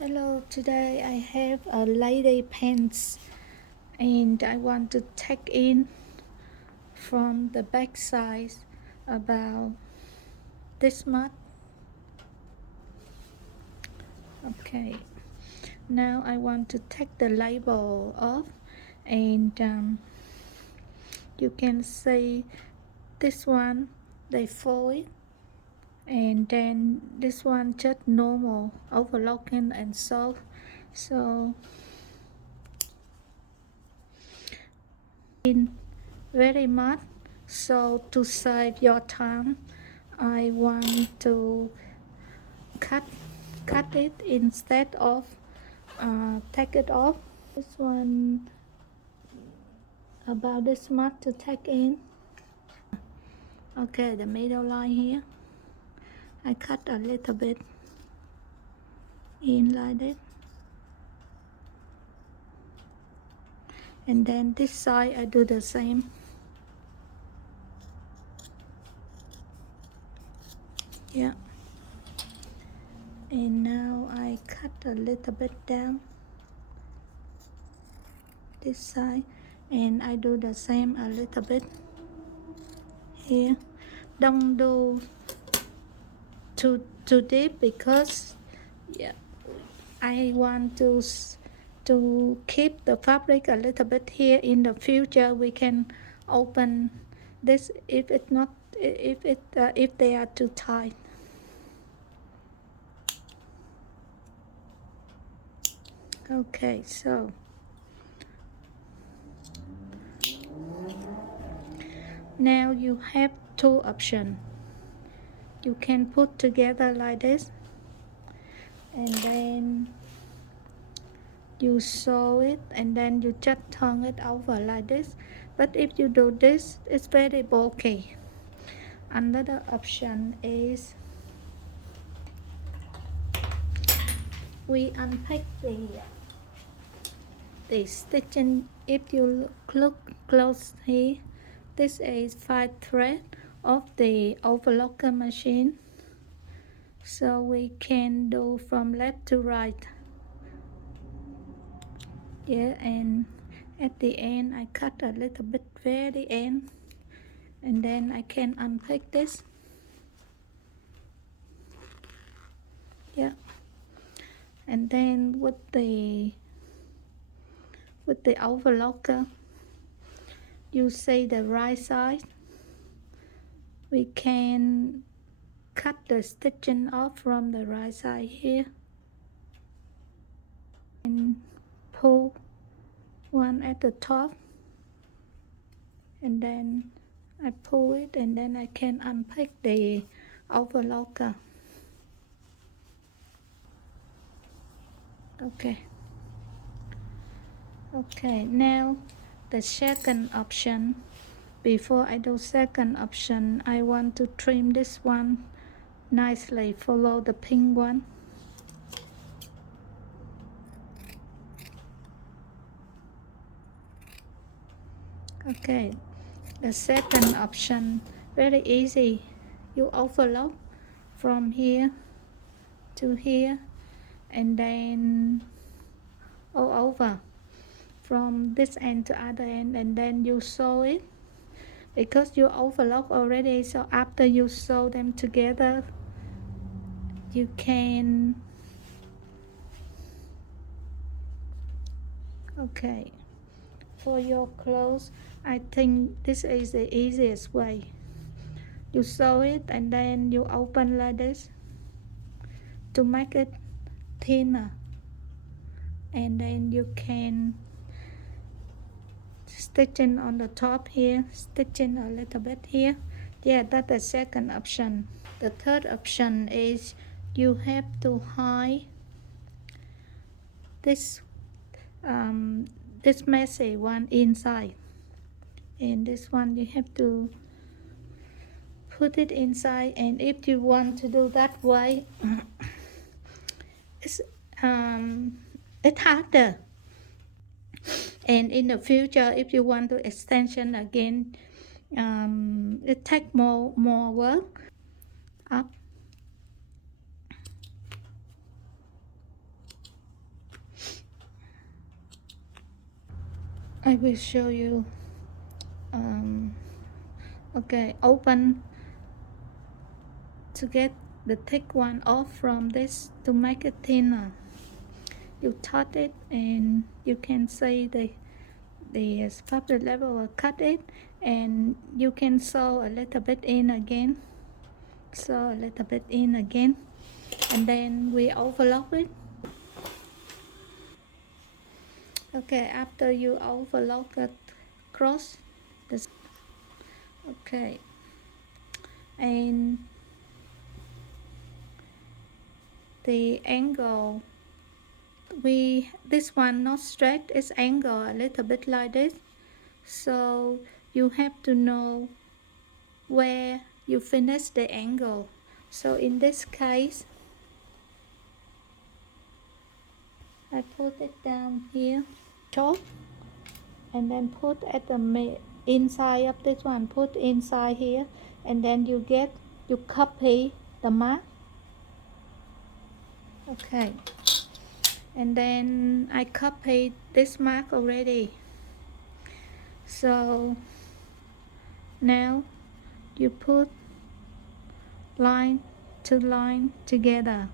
Hello, today I have a lady pants and I want to take in from the back side about this much. Okay, now I want to take the label off and you can see this one they fold it and then this one just normal overlocking and soft. So in very much, so to save your time I want to cut it instead of take it off. This one about this much to take in. Okay, the middle line here I cut a little bit in like that, and then this side I do the same. Yeah, and now I cut a little bit down this side and I do the same a little bit here. Don't do too deep because yeah, I want to keep the fabric a little bit here. In the future we can open this if it's not if they are too tight. Okay, so now you have two options. You can put together like this and then you sew it and then you just turn it over like this. But if you do this, it's very bulky. Another option is we unpack the stitching. If you look close here, this is 5 thread of the overlocker machine. So we can do from left to right. Yeah, and at the end I cut a little bit very end and then I can unpack this. Yeah, and then with the overlocker you see the right side, we can cut the stitching off from the right side here and pull one at the top and then I pull it and then I can unpack the overlocker. Okay, now the second option. Before I do second option, I want to trim this one nicely, follow the pink one. Okay, the second option, very easy. You overlock from here to here and then all over from this end to other end, and then you sew it because you overlock already. So after you sew them together, you can okay. For your clothes, I think this is the easiest way. You sew it and then you open like this to make it thinner, and then you can stitch in on the top here, stitch in a little bit here. Yeah, that's the second option. The third option is you have to hide this this messy one inside, and this one you have to put it inside. And if you want to do that way, it's harder, and in the future if you want to extension again, it takes more work. Up I will show you. Okay, open to get the thick one off from this to make it thinner. You touch it and you can see the public level will cut it, and you can sew a little bit in again, sew a little bit in again, and then we overlock it. Okay, after you overlock it cross this. Okay, and the angle, this one not straight, it's angle a little bit like this, so you have to know where you finish the angle. So in this case, I put it down here, chop, and then put at the inside of this one, put inside here, and then you copy the mark. Okay, and then I copied this mark already, so now you put line to line together,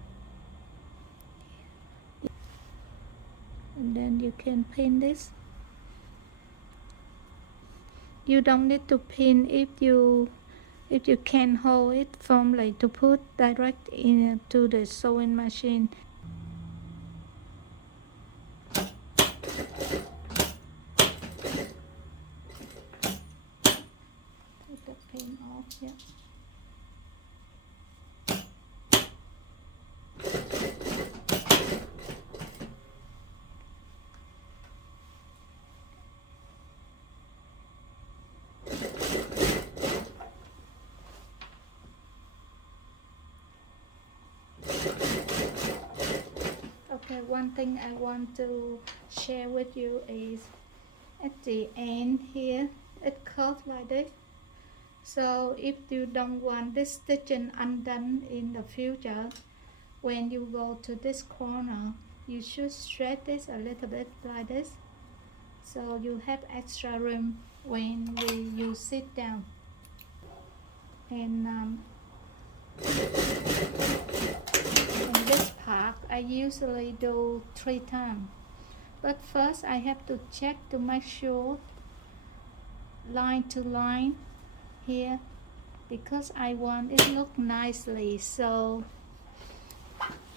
and then you can pin this. You don't need to pin if you can hold it firmly to put direct into the sewing machine. Take the pin off here. Okay, one thing I want to share with you is at the end here, it curves like this. So if you don't want this stitching undone in the future, when you go to this corner, you should stretch this a little bit like this, so you have extra room when you sit down. And in this part, I usually do 3 times. But first I have to check to make sure line to line here, because I want it look nicely, so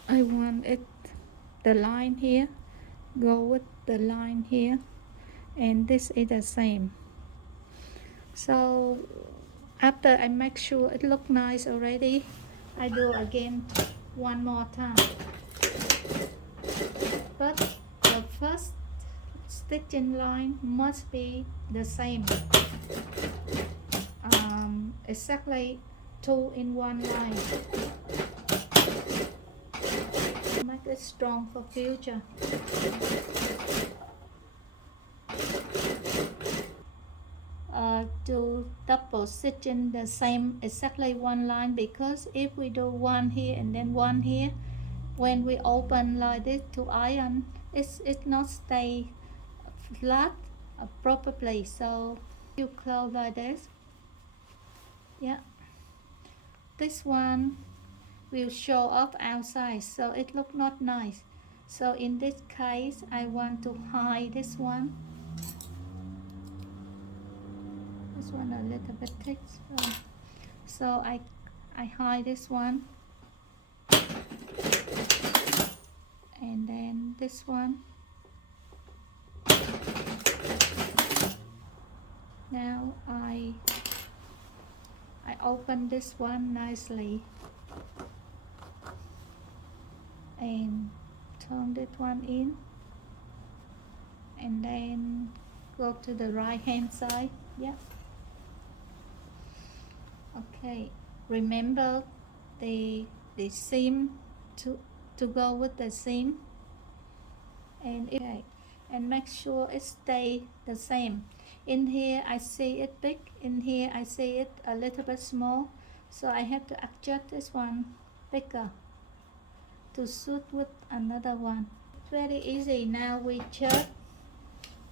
I want it, the line here go with the line here, and this is the same. So after I make sure it look nice already, I do again one more time. But the first stitching line must be the same, exactly 2 in 1 line. Make it strong for future. Do double stitching the same exactly 1 line, because if we do 1 here and then 1 here, when we open like this to iron, it not stay flat properly, so you close like this. Yeah, this one will show off outside, so it look not nice. So in this case, I want to hide this one a little bit thick, so I hide this one, and then this one. Now I open this one nicely and turn this one in, and then go to the right hand side. Yeah. Okay, remember the seam to go with the seam, and make sure it stay the same. In here I see it big, in here I see it a little bit small, so I have to adjust this one bigger to suit with another one. Very easy. Now we just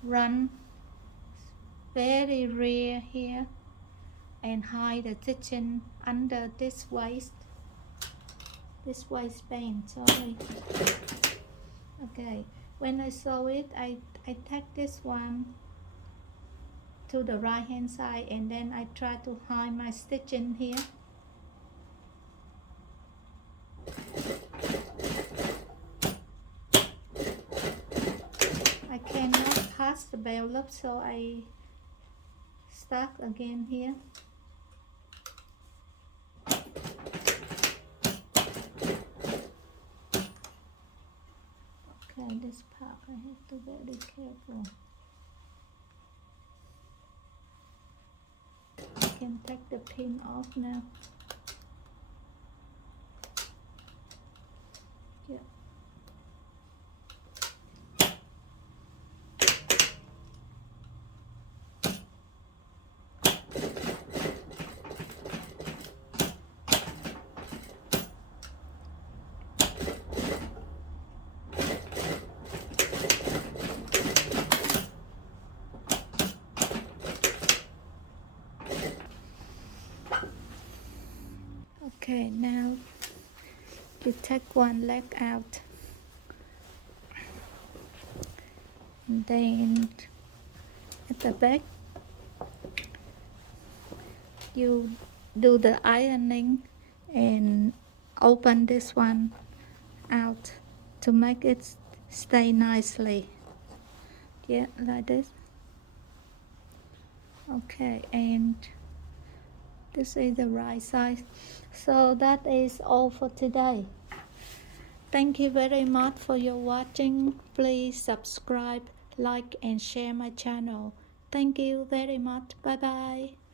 run very rear here and hide the stitching under this waistband, sorry. Okay, when I sew it, I take this one to the right hand side and then I try to hide my stitching here. I cannot pass the bell loop, so I start again here. Okay, this part I have to be very careful. I can take the pin off now. Yeah. Okay, now you take one leg out and then at the back you do the ironing and open this one out to make it stay nicely. Yeah, like this. Okay, and this is the right side. So that is all for today. Thank you very much for your watching. Please subscribe, like and share my channel. Thank you very much. Bye bye.